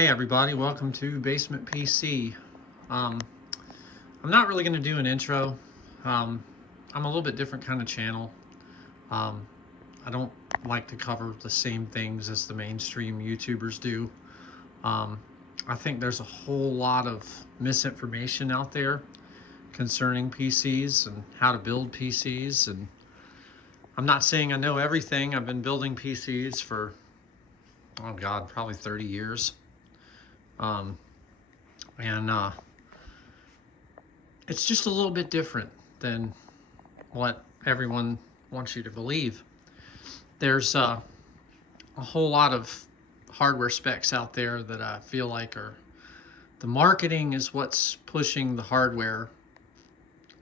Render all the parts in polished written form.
Hey everybody, welcome to Basement PC. I'm not really going to do an intro. I'm a little bit different kind of channel. I don't like to cover the same things as the mainstream YouTubers do. I think there's a whole lot of misinformation out there concerning PCs and how to build PCs. And I'm not saying I know everything. I've been building PCs for, oh God, probably 30 years. It's just a little bit different than what everyone wants you to believe. There's a whole lot of hardware specs out there that I feel like are, the marketing is what's pushing the hardware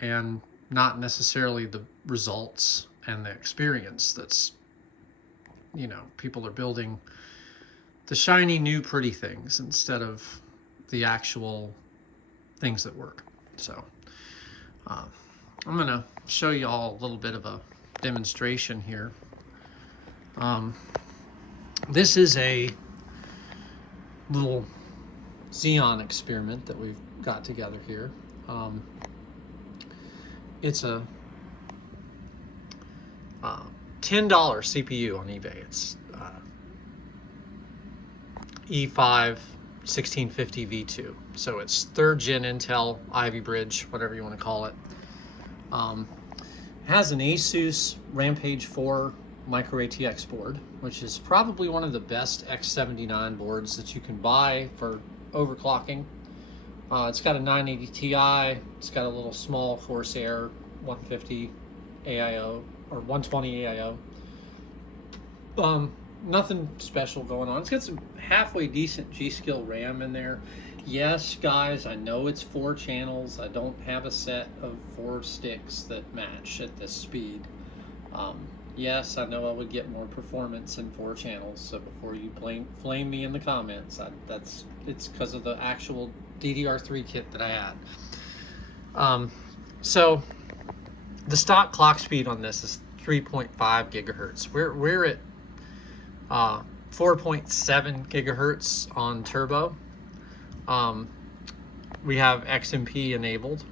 and not necessarily the results and the experience. That's, people are building the shiny new pretty things instead of the actual things that work. So I'm gonna show you all a little bit of a demonstration here. This is a little Xeon experiment that we've got together here. It's a $10 CPU on eBay. It's E5 1650 V2. So it's 3rd gen Intel Ivy Bridge, whatever you want to call it. It has an Asus Rampage 4 micro ATX board, which is probably one of the best X79 boards that you can buy for overclocking. It's got a 980 Ti. It's got a little small Corsair 150 AIO or 120 AIO. Nothing special going on. It's got some halfway decent G-Skill RAM in there. Yes, guys, I know it's 4 channels. I don't have a set of 4 sticks that match at this speed. Yes, I know I would get more performance in 4 channels. So before you flame me in the comments, it's because of the actual DDR3 kit that I had. So the stock clock speed on this is 3.5 gigahertz. We're at 4.7 gigahertz on turbo. We have XMP enabled.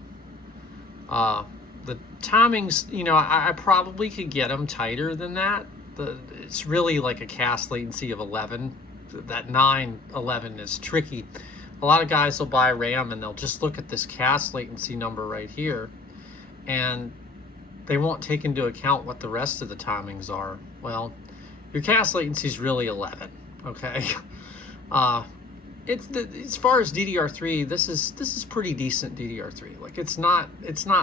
The timings, I probably could get them tighter than that. It's really like a cast latency of 11. That 911 is tricky. A lot of guys will buy RAM and they'll just look at this cast latency number right here, and they won't take into account what the rest of the timings are. Well, your cast latency is really 11, okay? As far as DDR3, this is pretty decent DDR3. Like it's not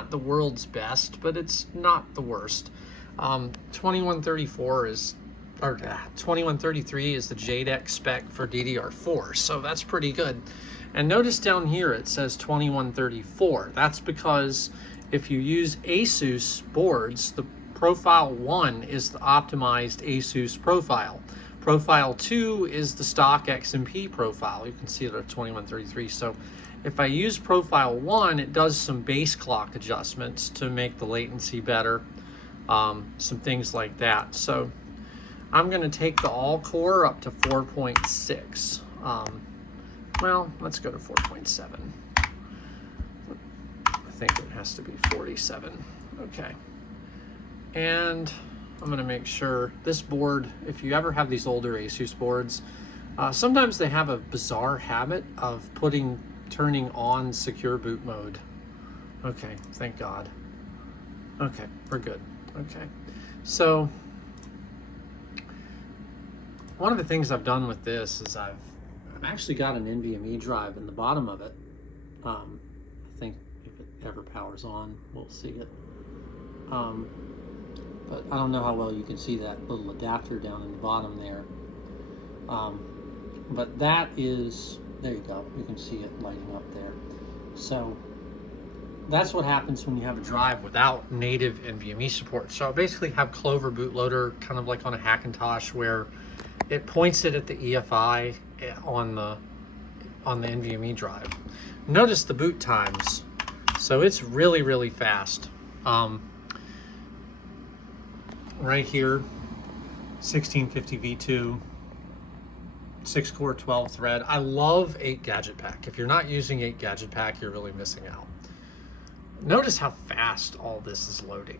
the world's best, but it's not the worst. 2133 is the JEDEC spec for DDR4, so that's pretty good. And notice down here it says 2134. That's because if you use Asus boards, the Profile 1 is the optimized Asus profile. Profile 2 is the stock XMP profile. You can see it at 2133. So if I use Profile 1, it does some base clock adjustments to make the latency better, some things like that. So I'm going to take the all-core up to 4.6. Well, let's go to 4.7. I think it has to be 47. Okay. And I'm going to make sure this board, if you ever have these older Asus boards, sometimes they have a bizarre habit of turning on secure boot mode. Okay, thank God. Okay, we're good. Okay, so one of the things I've done with this is I've actually got an NVMe drive in the bottom of it. I think if it ever powers on, we'll see it. But I don't know how well you can see that little adapter down in the bottom there. But that is, there you go, you can see it lighting up there. So that's what happens when you have a drive without native NVMe support. So I basically have Clover bootloader, kind of like on a Hackintosh, where it points it at the EFI on the NVMe drive. Notice the boot times. So it's really, really fast. Right here, 1650 V2, 6-core, 12 thread. I love 8 gadget pack. If you're not using 8 gadget pack, you're really missing out. Notice how fast all this is loading.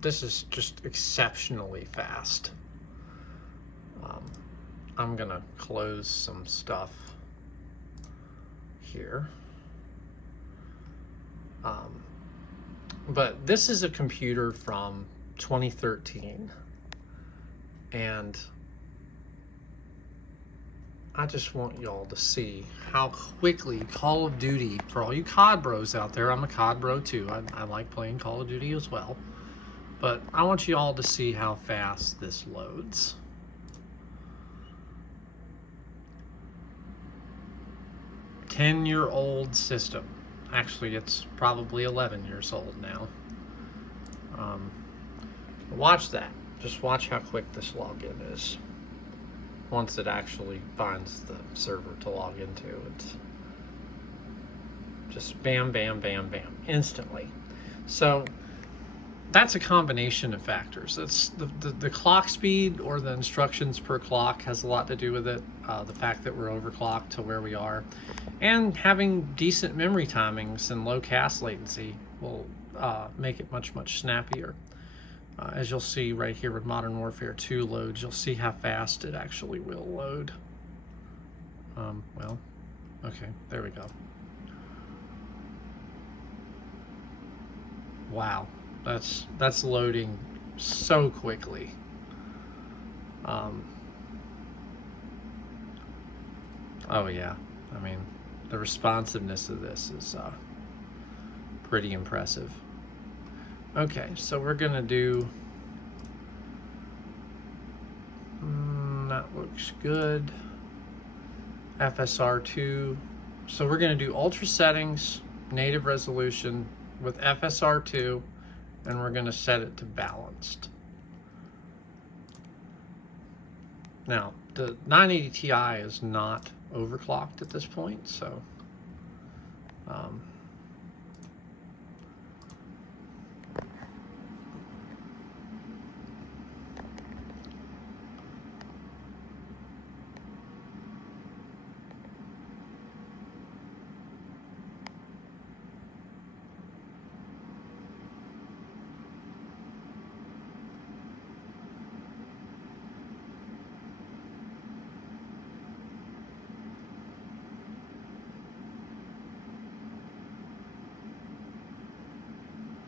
This is just exceptionally fast. I'm gonna close some stuff here. But this is a computer from 2013, and I just want y'all to see how quickly Call of Duty, for all you COD bros out there, I'm a COD bro too, I like playing Call of Duty as well, but I want you all to see how fast this loads. Ten-year-old system. Actually, it's probably 11 years old now. Watch that. Just watch how quick this login is. Once it actually finds the server to log into, it's just bam, bam, bam, bam, instantly. So that's a combination of factors. That's the clock speed, or the instructions per clock, has a lot to do with it. The fact that we're overclocked to where we are, and having decent memory timings and low cache latency will make it much, much snappier. As you'll see right here with Modern Warfare 2 loads, you'll see how fast it actually will load. Well, okay, there we go. Wow, that's loading so quickly. Oh yeah, I mean, the responsiveness of this is pretty impressive. Okay, so we're gonna do, that looks good. FSR2. So we're gonna do ultra settings, native resolution with FSR2, and we're gonna set it to balanced. Now, the 980 Ti is not overclocked at this point, so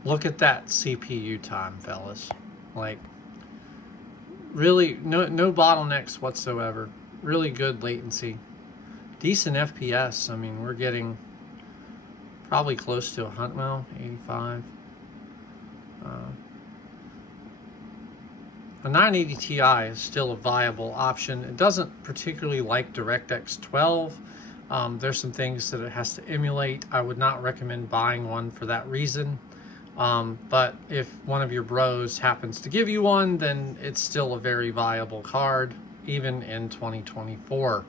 look at that CPU time, fellas. Like, really, no bottlenecks whatsoever. Really good latency. Decent FPS. I mean, we're getting probably close to 100, well, 85. A 980 Ti is still a viable option. It doesn't particularly like DirectX 12. There's some things that it has to emulate. I would not recommend buying one for that reason. But if one of your bros happens to give you one, then it's still a very viable card, even in 2024.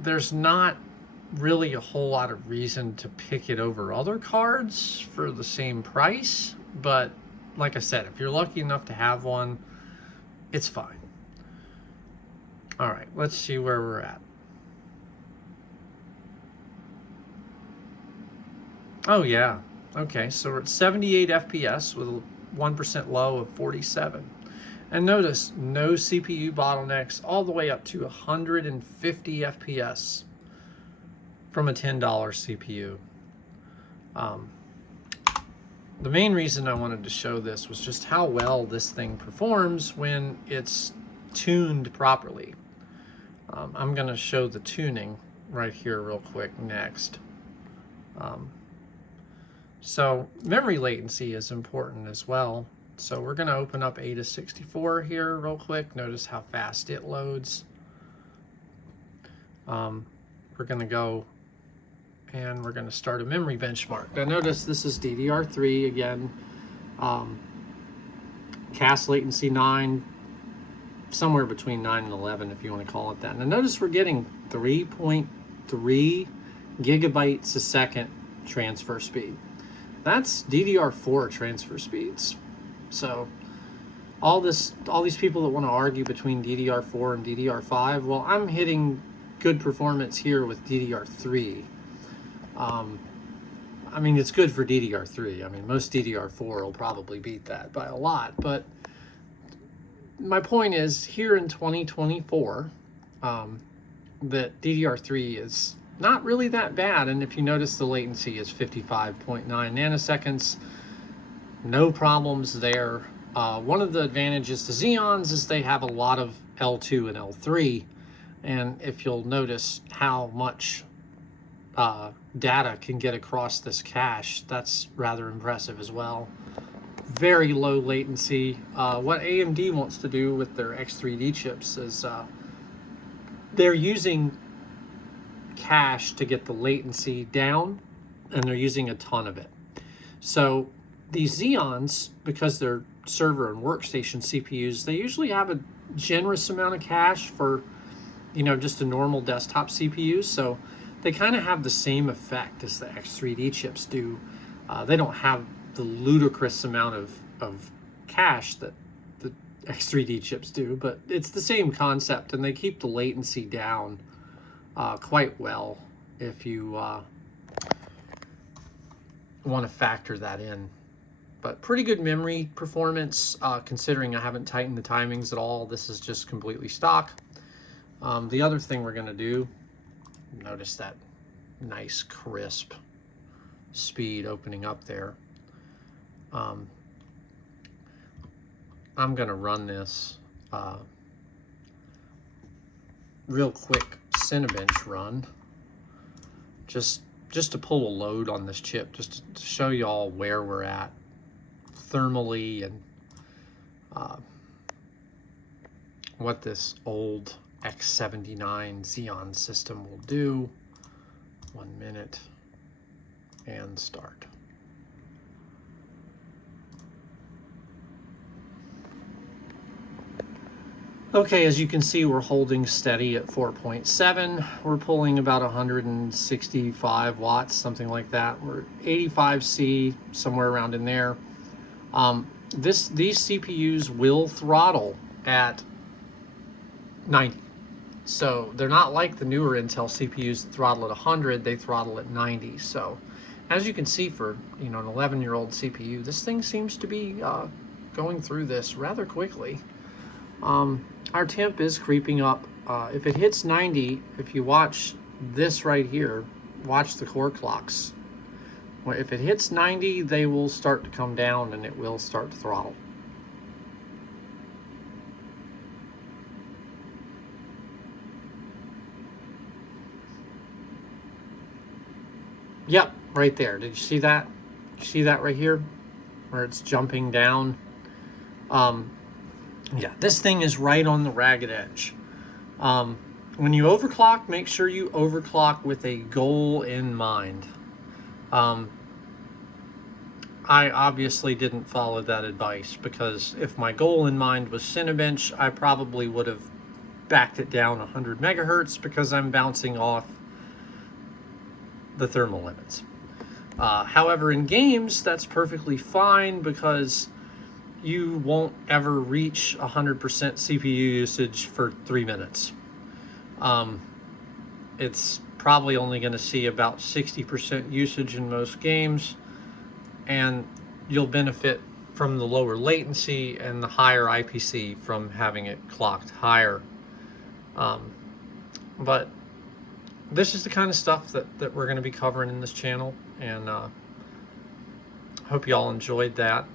There's not really a whole lot of reason to pick it over other cards for the same price, but like I said, if you're lucky enough to have one, it's fine. All right, let's see where we're at. Oh yeah, okay, so we're at 78 FPS with a 1% low of 47. And notice, no CPU bottlenecks, all the way up to 150 FPS from a $10 CPU. The main reason I wanted to show this was just how well this thing performs when it's tuned properly. I'm gonna show the tuning right here real quick next. So memory latency is important as well. So we're gonna open up AIDA64 here real quick. Notice how fast it loads. We're gonna go and we're gonna start a memory benchmark. Now notice this is DDR3 again. Cache latency 9, somewhere between 9 and 11 if you wanna call it that. Now notice we're getting 3.3 gigabytes a second transfer speed. That's DDR4 transfer speeds. So all these people that want to argue between DDR4 and DDR5, well, I'm hitting good performance here with DDR3. I mean, it's good for DDR3. I mean, most DDR4 will probably beat that by a lot. But my point is, here in 2024, that DDR3 is not really that bad. And if you notice, the latency is 55.9 nanoseconds. No problems there. One of the advantages to Xeons is they have a lot of L2 and L3. And if you'll notice how much data can get across this cache, that's rather impressive as well. Very low latency. What AMD wants to do with their X3D chips is they're using cache to get the latency down, and they're using a ton of it. So these Xeons, because they're server and workstation CPUs, they usually have a generous amount of cache for, you know, just a normal desktop CPU. So they kind of have the same effect as the X3D chips do. They don't have the ludicrous amount of cache that the X3D chips do, but it's the same concept, and they keep the latency down quite well if you want to factor that in. But pretty good memory performance, considering I haven't tightened the timings at all. This is just completely stock. The other thing we're going to do, notice that nice crisp speed opening up there. I'm going to run this real quick Cinebench run, just to pull a load on this chip, just to show you all where we're at thermally and what this old X79 Xeon system will do. 1 minute and start. Okay, as you can see, we're holding steady at 4.7. We're pulling about 165 watts, something like that. We're 85C, somewhere around in there. These CPUs will throttle at 90. So they're not like the newer Intel CPUs that throttle at 100, they throttle at 90. So as you can see, for, you know, an 11-year-old CPU, this thing seems to be going through this rather quickly. Our temp is creeping up. If it hits 90, if you watch this right here, watch the core clocks. If it hits 90, they will start to come down and it will start to throttle. Yep, right there. Did you see that? Did you see that right here? Where it's jumping down? Yeah, this thing is right on the ragged edge. When you overclock, make sure you overclock with a goal in mind. I obviously didn't follow that advice, because if my goal in mind was Cinebench, I probably would have backed it down 100 megahertz because I'm bouncing off the thermal limits. However, in games, that's perfectly fine, because you won't ever reach 100% CPU usage for 3 minutes. It's probably only going to see about 60% usage in most games, and you'll benefit from the lower latency and the higher IPC from having it clocked higher. But this is the kind of stuff that we're going to be covering in this channel, and hope you all enjoyed that.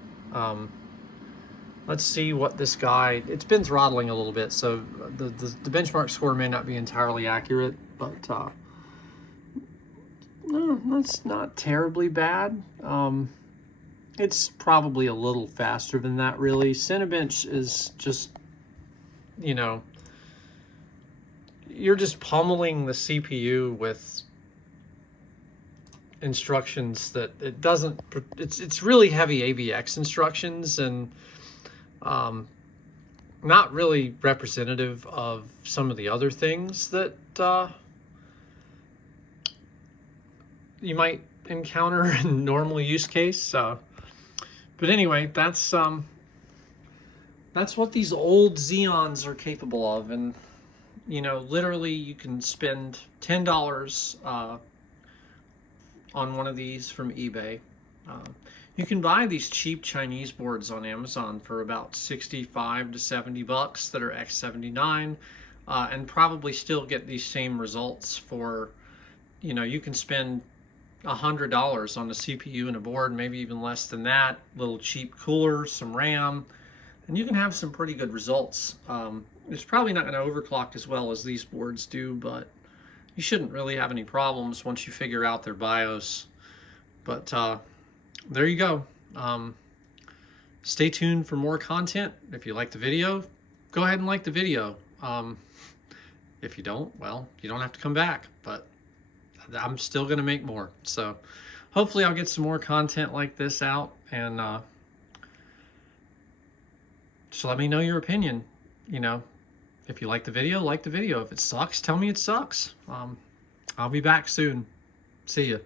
Let's see what this guy, it's been throttling a little bit, so the benchmark score may not be entirely accurate, but no, that's not terribly bad. It's probably a little faster than that, really. Cinebench is just, you know, you're just pummeling the CPU with instructions that it doesn't, it's really heavy AVX instructions, and not really representative of some of the other things that you might encounter in normal use case. But anyway, that's That's what these old Xeons are capable of. And, you know, literally you can spend $10 on one of these from eBay. Uh, you can buy these cheap Chinese boards on Amazon for about 65 to 70 bucks that are X79, and probably still get these same results for, you know, you can spend $100 on a CPU and a board, maybe even less than that, little cheap cooler, some RAM, and you can have some pretty good results. It's probably not going to overclock as well as these boards do, but you shouldn't really have any problems once you figure out their BIOS. But there you go. Stay tuned for more content. If you like the video, go ahead and like the video. If you don't, well, you don't have to come back, but I'm still going to make more. So hopefully I'll get some more content like this out, and just let me know your opinion. You know, if you like the video, like the video. If it sucks, tell me it sucks. I'll be back soon. See ya.